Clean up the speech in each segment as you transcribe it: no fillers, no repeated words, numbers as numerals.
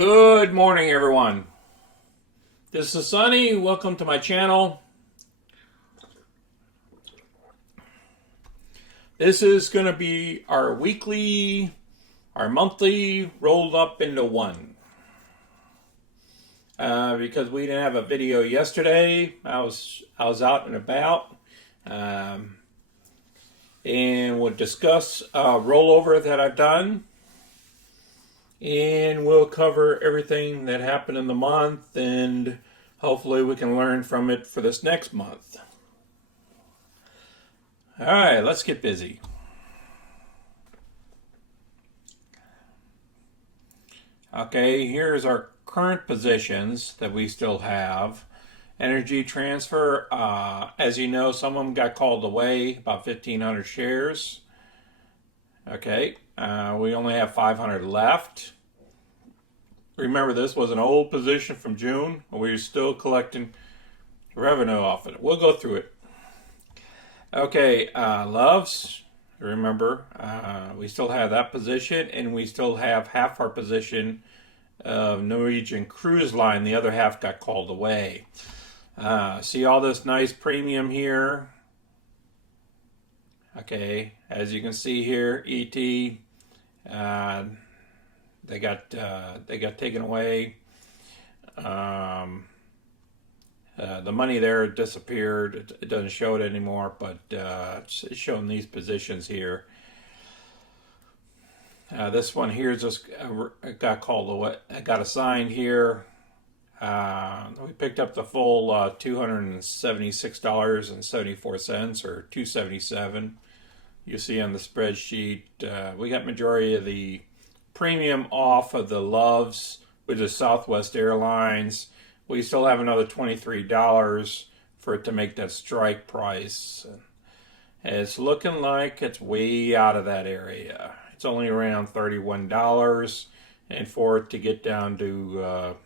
Good morning, everyone. This is Sunny. Welcome to my channel. This is going to be our monthly rolled up into one. Because we didn't have a video yesterday, I was out and about, and we'll discuss a rollover that I've done. And we'll cover everything that happened in the month, and hopefully we can learn from it for this next month. All right, let's get busy. Okay, here's our current positions that we still have. Energy transfer, as you know, some of them got called away, about 1,500 shares. Okay, we only have 500 left. Remember, this was an old position from June, and we're still collecting revenue off it. We'll go through it. Okay, loves, remember, we still have that position, and we still have half our position of Norwegian Cruise Line. The other half got called away. See all this nice premium here? Okay, as you can see here, ET, they got taken away. The money there disappeared. It doesn't show it anymore, but it's showing these positions here. This one here just got called away. Got assigned here. We picked up the full $276.74 or $277. You see on the spreadsheet, we got majority of the premium off of the loves, which is Southwest Airlines. We still have another $23 for it to make that strike price. And it's looking like it's way out of that area. It's only around $31, and for it to get down to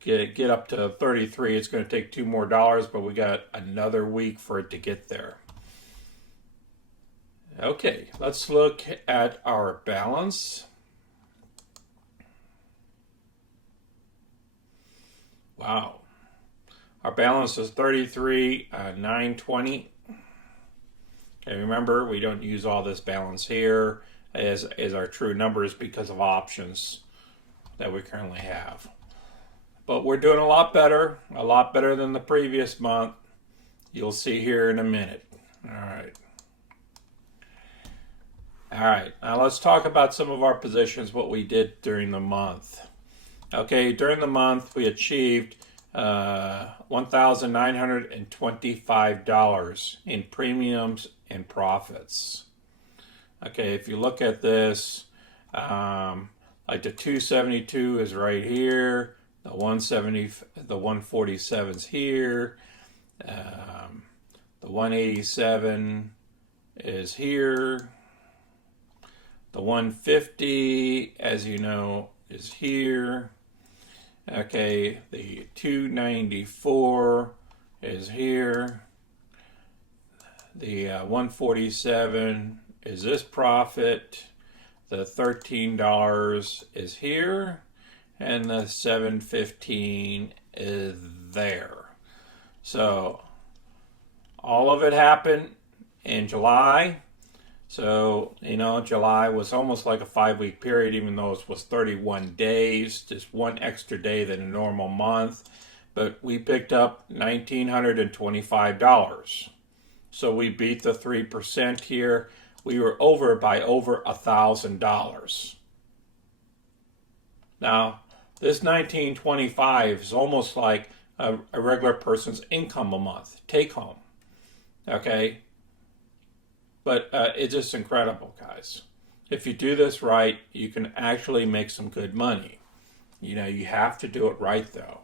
get up to 33, it's going to take $2 more, but we got another week for it to get there. Okay, let's look at our balance. Wow, our balance is 33,920. Okay, remember, we don't use all this balance here as our true numbers because of options that we currently have. But we're doing a lot better than the previous month. You'll see here in a minute. All right, now let's talk about some of our positions, what we did during the month. Okay, during the month we achieved $1,925 in premiums and profits. Okay, if you look at this, like the 272 is right here, the 170, the 147's here, the 187 is here, the 150, as you know, is here. Okay, the 294 is here. The 147 is this profit. The $13 is here, and the $715 is there. So all of it happened in July. So, you know, July was almost like a 5-week period, even though it was 31 days, just one extra day than a normal month. But we picked up $1,925. So we beat the 3% here. We were over by over $1,000. Now, this $1,925 is almost like a regular person's income a month, take home. Okay? But it's just incredible, guys. If you do this right, you can actually make some good money. You know, you have to do it right, though.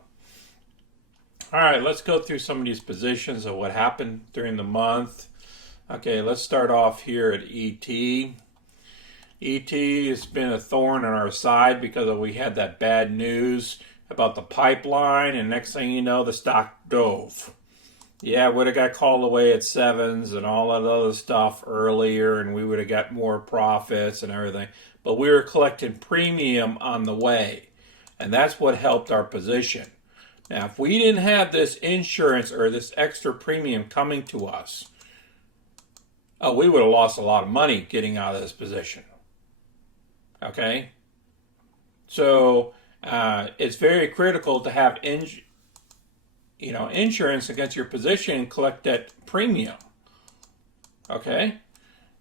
All right, let's go through some of these positions of what happened during the month. Okay, let's start off here at ET. ET has been a thorn in our side because we had that bad news about the pipeline, and next thing you know, the stock dove. Yeah, would have got called away at sevens and all that other stuff earlier, and we would have got more profits and everything. But we were collecting premium on the way. And that's what helped our position. Now, if we didn't have this insurance or this extra premium coming to us, we would have lost a lot of money getting out of this position. Okay? So it's very critical to have insurance against your position and collect that premium. Okay?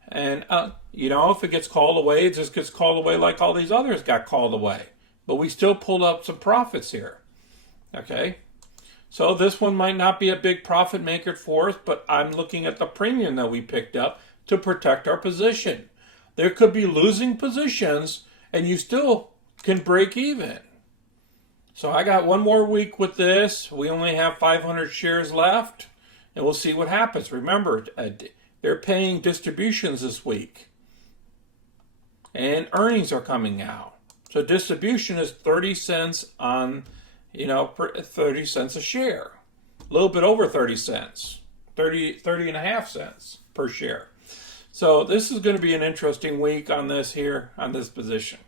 And, if it gets called away, it just gets called away like all these others got called away. But we still pulled up some profits here. Okay? So this one might not be a big profit maker for us, but I'm looking at the premium that we picked up to protect our position. There could be losing positions, and you still can break even. So I got one more week with this. We only have 500 shares left, and we'll see what happens. Remember, they're paying distributions this week, and earnings are coming out. So distribution is 30 cents on, 30 cents a share. A little bit over 30 cents, 30 and a half cents per share. So this is going to be an interesting week on this position.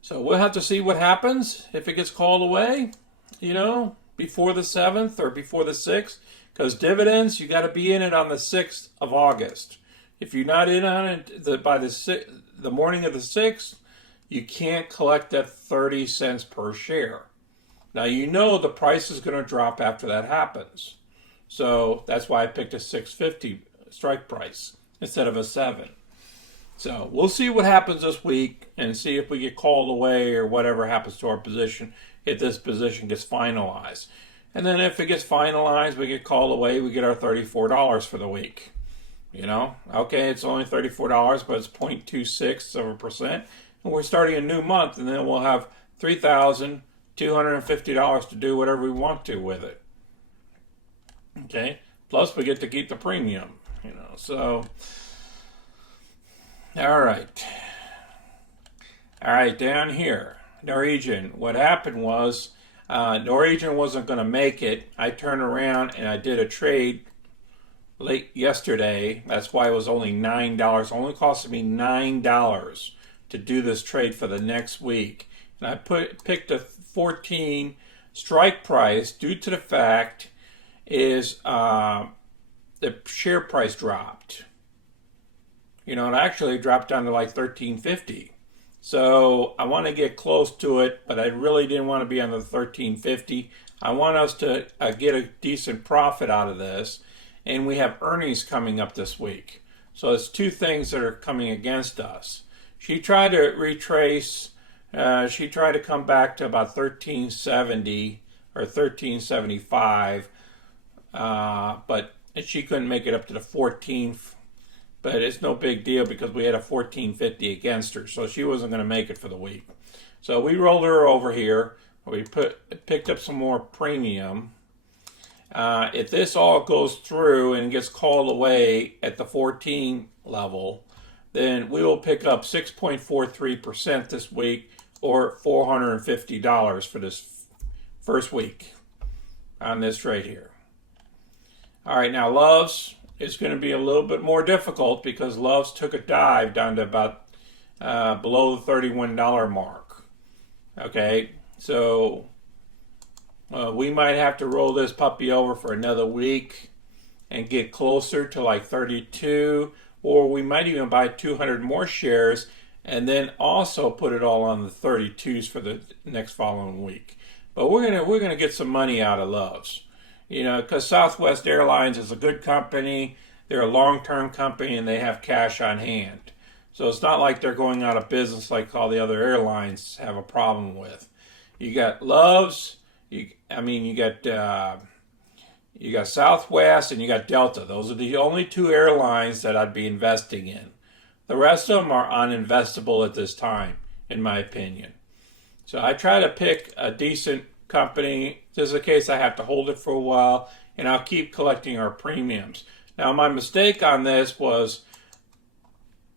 So we'll have to see what happens if it gets called away, before the 7th or before the 6th. Because dividends, you got to be in it on the 6th of August. If you're not in on it by the morning of the 6th, you can't collect that 30 cents per share. Now, the price is going to drop after that happens. So that's why I picked a 6.50 strike price instead of a 7. So we'll see what happens this week and see if we get called away or whatever happens to our position if this position gets finalized. And then if it gets finalized, we get called away, we get our $34 for the week. Okay, it's only $34, but it's 0.26%. And we're starting a new month, and then we'll have $3,250 to do whatever we want to with it. Okay, plus we get to keep the premium, so. All right, down here, Norwegian. What happened was Norwegian wasn't going to make it. I turned around and I did a trade late yesterday. That's why it was only $9. It only costed me $9 to do this trade for the next week. And I picked a 14 strike price due to the fact is the share price dropped. It actually dropped down to like $13.50. So I want to get close to it, but I really didn't want to be on the $13.50. I want us to get a decent profit out of this, and we have earnings coming up this week. So it's two things that are coming against us. She tried to retrace. She tried to come back to about $13.70 or $13.75, but she couldn't make it up to the 14th. But it's no big deal because we had a $14.50 against her, so she wasn't going to make it for the week. So we rolled her over here. We picked up some more premium. If this all goes through and gets called away at the 14 level, then we will pick up 6.43% this week, or $450 for this first week on this trade here. All right, now Love's. It's going to be a little bit more difficult because Love's took a dive down to about below the $31 mark. Okay, so we might have to roll this puppy over for another week and get closer to like 32, or we might even buy 200 more shares and then also put it all on the 32s for the next following week. But we're gonna get some money out of Love's. Because Southwest Airlines is a good company, they're a long-term company, and they have cash on hand. So it's not like they're going out of business like all the other airlines have a problem with. You got Love's, you got Southwest, and you got Delta. Those are the only two airlines that I'd be investing in. The rest of them are uninvestable at this time, in my opinion. So I try to pick a decent company just in case I have to hold it for a while, and I'll keep collecting our premiums. Now, my mistake on this was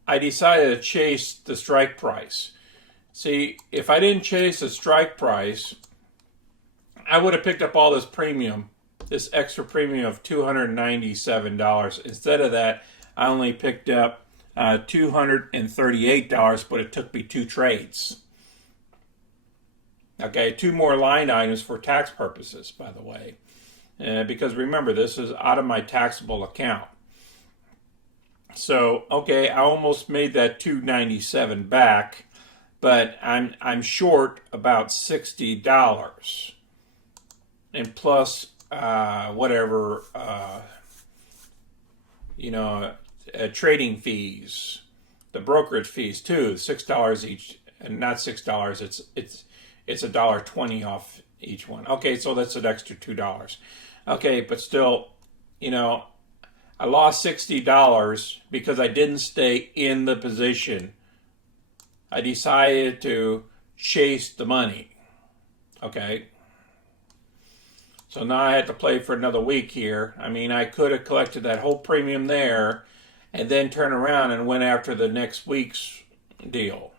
I decided to chase the strike price. See, if I didn't chase the strike price, I would have picked up all this premium, this extra premium of $297. Instead of that, I only picked up $238, but it took me two trades. Okay, 2 more line items for tax purposes, by the way. Because remember, this is out of my taxable account. So, okay, I almost made that $297 back, but I'm short about $60. And plus whatever trading fees, the brokerage fees too, $6 each, and not $6. It's $1.20 off each one. Okay, so that's an extra $2. Okay, but still, I lost $60 because I didn't stay in the position. I decided to chase the money. Okay. So now I had to play for another week here. I mean, I could have collected that whole premium there and then turn around and went after the next week's deal,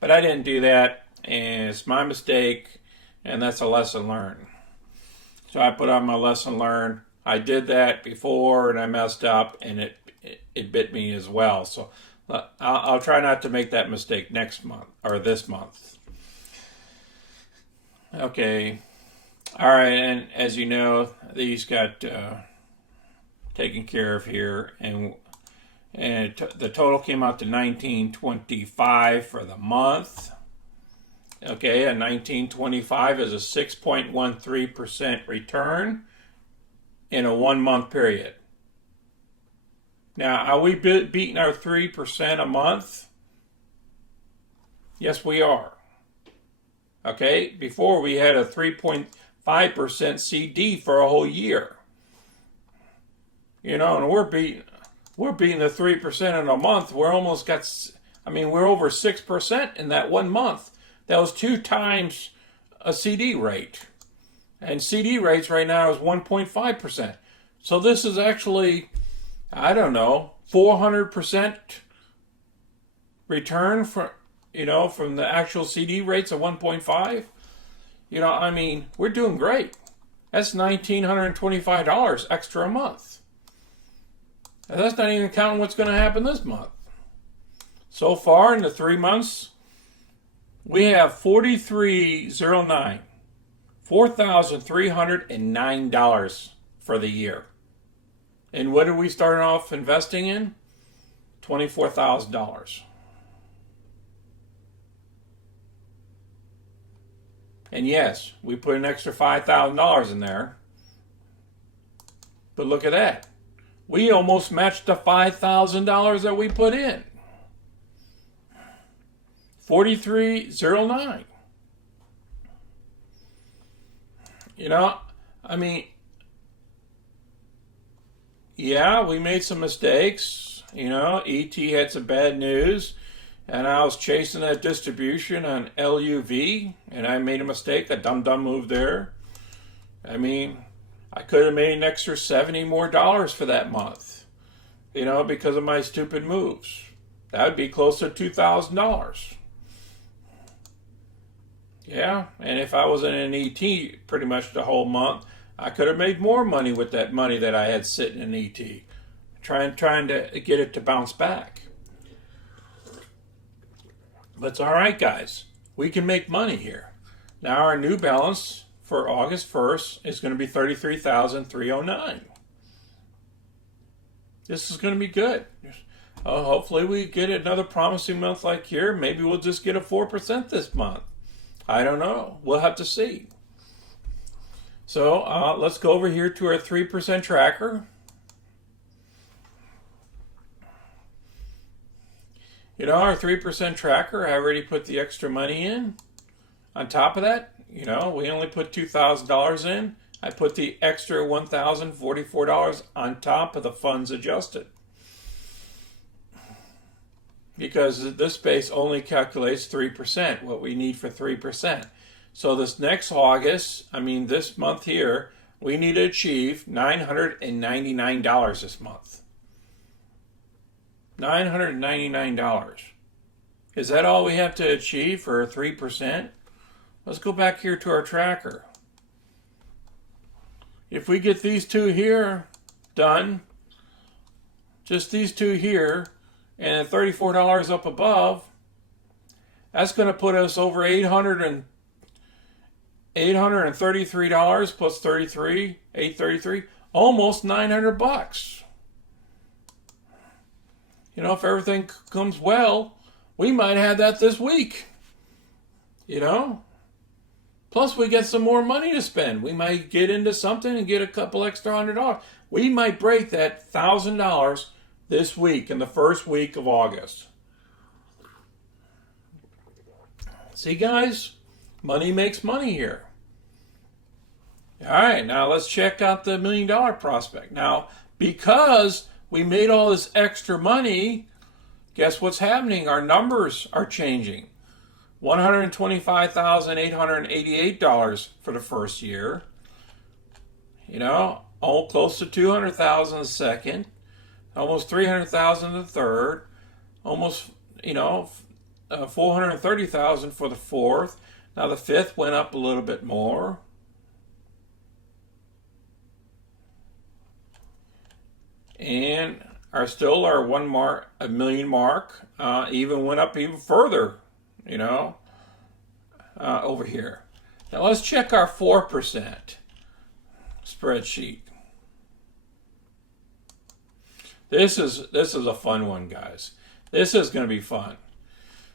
But I didn't do that, and it's my mistake, and that's a lesson learned. So I put on my lesson learned. I did that before, and I messed up, and it bit me as well. So I'll try not to make that mistake next month, or this month. Okay. All right, and as you know, these got taken care of here, and the total came out to $19.25 for the month. Okay, and $19.25 is a 6.13% return in a 1 month period. Now, are we beating our 3% a month? Yes, we are. Okay, before we had a 3.5% CD for a whole year. And we're beating the 3% in a month. We're we're over 6% in that 1 month. That was 2 times a CD rate. And CD rates right now is 1.5%. So this is actually, 400% return from the actual CD rates of 1.5. We're doing great. That's $1,925 extra a month. And that's not even counting what's going to happen this month. So far in the 3 months, we have $4,309 for the year. And what did we start off investing in? $24,000. And yes, we put an extra $5,000 in there. But look at that. We almost matched the $5,000 that we put in. 4309. Yeah, we made some mistakes. ET had some bad news, and I was chasing that distribution on LUV, and I made a mistake, a dumb move there. I could have made an extra $70 more for that month, because of my stupid moves. That would be close to $2,000. Yeah, and if I was in an ET pretty much the whole month, I could have made more money with that money that I had sitting in ET, trying to get it to bounce back. But it's all right, guys. We can make money here. Now our new balance for August 1st is going to be $33,309. This is going to be good. Hopefully we get another promising month like here. Maybe we'll just get a 4% this month. I don't know. We'll have to see. So let's go over here to our 3% tracker. Our 3% tracker, I already put the extra money in. On top of that, we only put $2,000 in. I put the extra $1,044 on top of the funds adjusted. Because this base only calculates 3%, what we need for 3%. So this next this month here, we need to achieve $999 this month. $999. Is that all we have to achieve for 3%? Let's go back here to our tracker. If we get these two here done, just these two here, and $34 up above, that's going to put us over $820 $833 plus 33, 833, almost $900. You know, if everything comes well, we might have that this week. You know? Plus, we get some more money to spend. We might get into something and get a couple extra $100. We might break that $1,000 this week, in the first week of August. See, guys? Money makes money here. All right, now let's check out the $1 million prospect. Now, because we made all this extra money, guess what's happening? Our numbers are changing. $125,888 for the first year. You know, all close to $200,000 the second, almost $300,000 the third, almost, you know, $430,000 for the fourth. Now the fifth went up a little bit more. And our $1 million mark even went up even further, you know, over here. Now let's check our 4% spreadsheet. This is a fun one, guys. This is going to be fun.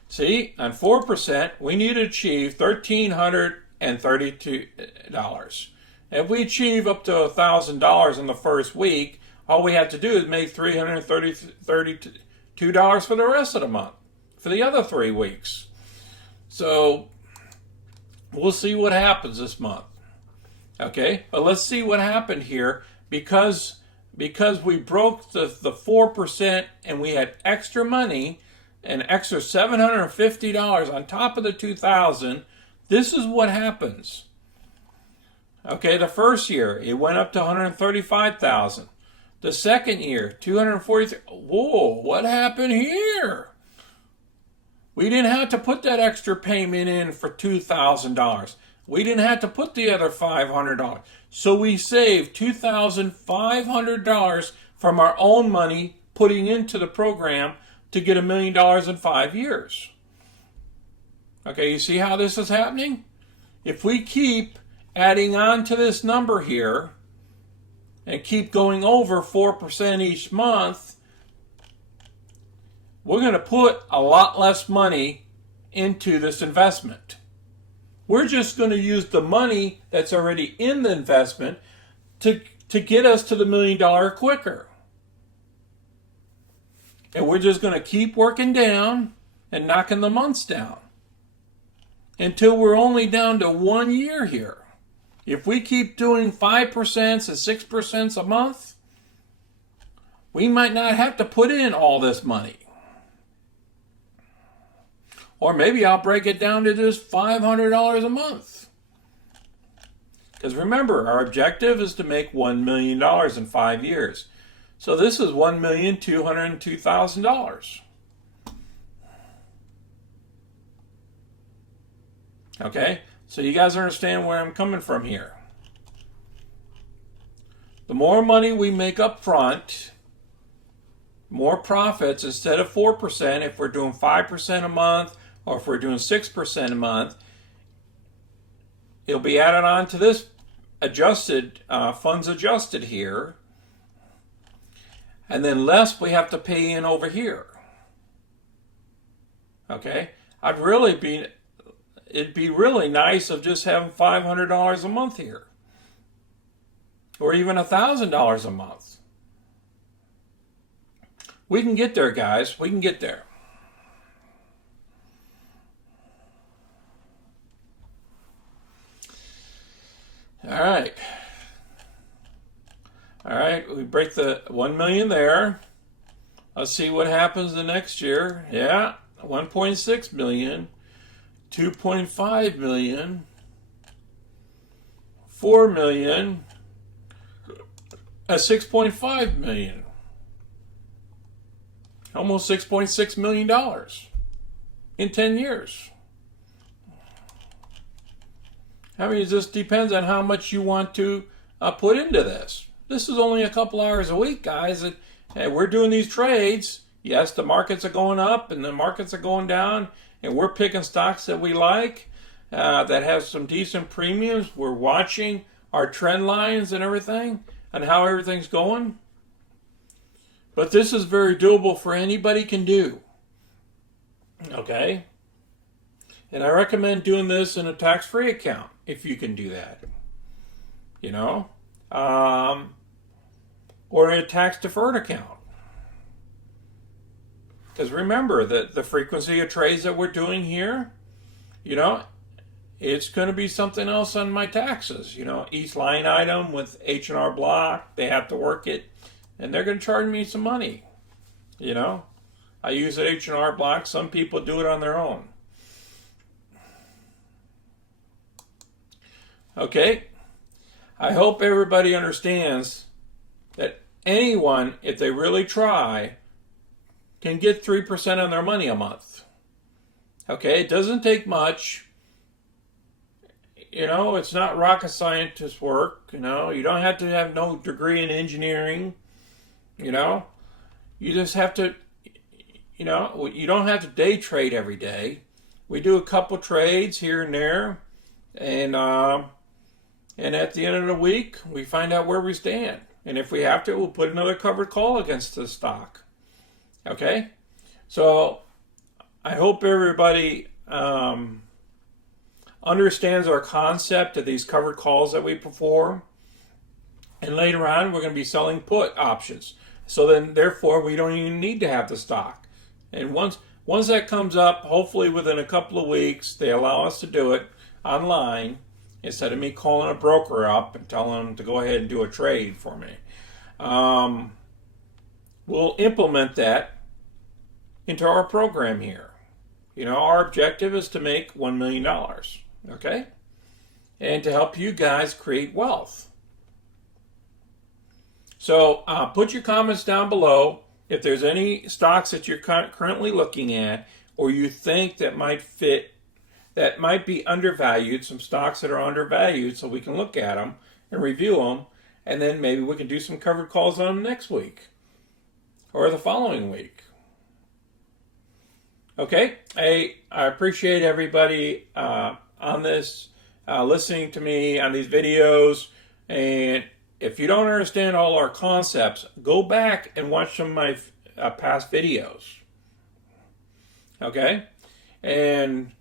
See, on 4%, we need to achieve $1,332. If we achieve up to $1,000 in the first week, all we have to do is make $332 for the rest of the month, for the other 3 weeks. So we'll see what happens this month. Okay, but let's see what happened here because we broke the 4% and we had extra money, an extra $750 on top of the $2,000. This is what happens. Okay, the first year it went up to $135,000. The second year, $243,000. Whoa, what happened here? We didn't have to put that extra payment in for $2,000. We didn't have to put the other $500. So we saved $2,500 from our own money putting into the program to get $1 million in 5 years. Okay, you see how this is happening? If we keep adding on to this number here and keep going over 4% each month, we're going to put a lot less money into this investment. We're just going to use the money that's already in the investment to get us to the $1 million quicker. And we're just going to keep working down and knocking the months down until we're only down to 1 year here. If we keep doing 5% to 6% a month, we might not have to put in all this money. Or maybe I'll break it down to just $500 a month. Because remember, our objective is to make $1 million in 5 years. So this is $1,202,000. Okay, so you guys understand where I'm coming from here. The more money we make up front, more profits instead of 4%, if we're doing 5% a month or if we're doing 6% a month, it'll be added on to this adjusted, funds adjusted here. And then less we have to pay in over here. Okay? It'd be really nice of just having $500 a month here. Or even $1,000 a month. We can get there, guys. We can get there. All right. All right, we break the 1 million there. Let's see what happens the next year. Yeah, 1.6 million, 2.5 million, 4 million, 6.5 million. Almost $6.6 million in 10 years. I mean, it just depends on how much you want to put into this. This is only a couple hours a week, guys. And we're doing these trades. Yes, the markets are going up and the markets are going down, and we're picking stocks that we like. that has some decent premiums. We're watching our trend lines and everything and how everything's going. But this is very doable for anybody can do. Okay? And I recommend doing this in a tax-free account if you can do that. You know? Or in a tax-deferred account. Because remember that the frequency of trades that we're doing here, you know, it's going to be something else on my taxes. You know, each line item with H&R Block, they have to work it, and they're going to charge me some money. You know, I use an H&R Block. Some people do it on their own. Okay, I hope everybody understands that anyone, if they really try, can get 3% on their money a month. Okay, it doesn't take much. You know, it's not rocket scientist work. You know, you don't have to have no degree in engineering. You know, you just have to, you know, you don't have to day trade every day. We do a couple trades here and there, and at the end of the week, we find out where we stand. And if we have to, we'll put another covered call against the stock. Okay? So I hope everybody understands our concept of these covered calls that we perform. And later on, we're going to be selling put options. So then, therefore, we don't even need to have the stock. And once that comes up, hopefully within a couple of weeks, they allow us to do it online instead of me calling a broker up and telling them to go ahead and do a trade for me. We'll implement that into our program here. You know, our objective is to make $1 million, okay? And to help you guys create wealth. So put your comments down below if there's any stocks that you're currently looking at or you think that might fit, that might be undervalued, some stocks that are undervalued, so we can look at them and review them, and then maybe we can do some covered calls on them next week or the following week. Okay, I appreciate everybody on this, listening to me on these videos. And if you don't understand all our concepts, go back and watch some of my past videos. Okay, and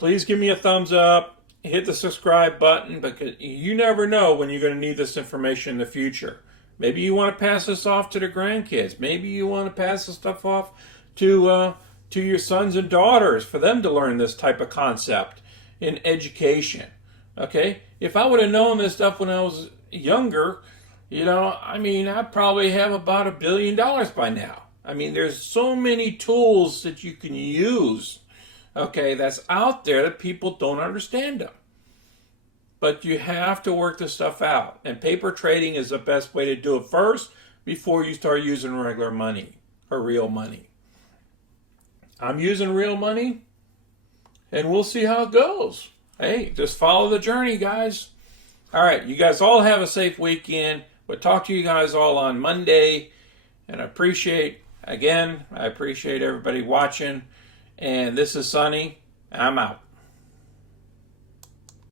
please give me a thumbs up, hit the subscribe button, because you never know when you're going to need this information in the future. Maybe you want to pass this off to the grandkids. Maybe you want to pass this stuff off to your sons and daughters for them to learn this type of concept in education. Okay? If I would have known this stuff when I was younger, you know, I mean, I'd probably have about $1 billion by now. I mean, there's so many tools that you can use, okay, that's out there that people don't understand them. But you have to work this stuff out. And paper trading is the best way to do it first before you start using regular money or real money. I'm using real money, and we'll see how it goes. Hey, just follow the journey, guys. All right, you guys all have a safe weekend. We'll talk to you guys all on Monday, and I appreciate everybody watching. And this is Sonny. I'm out.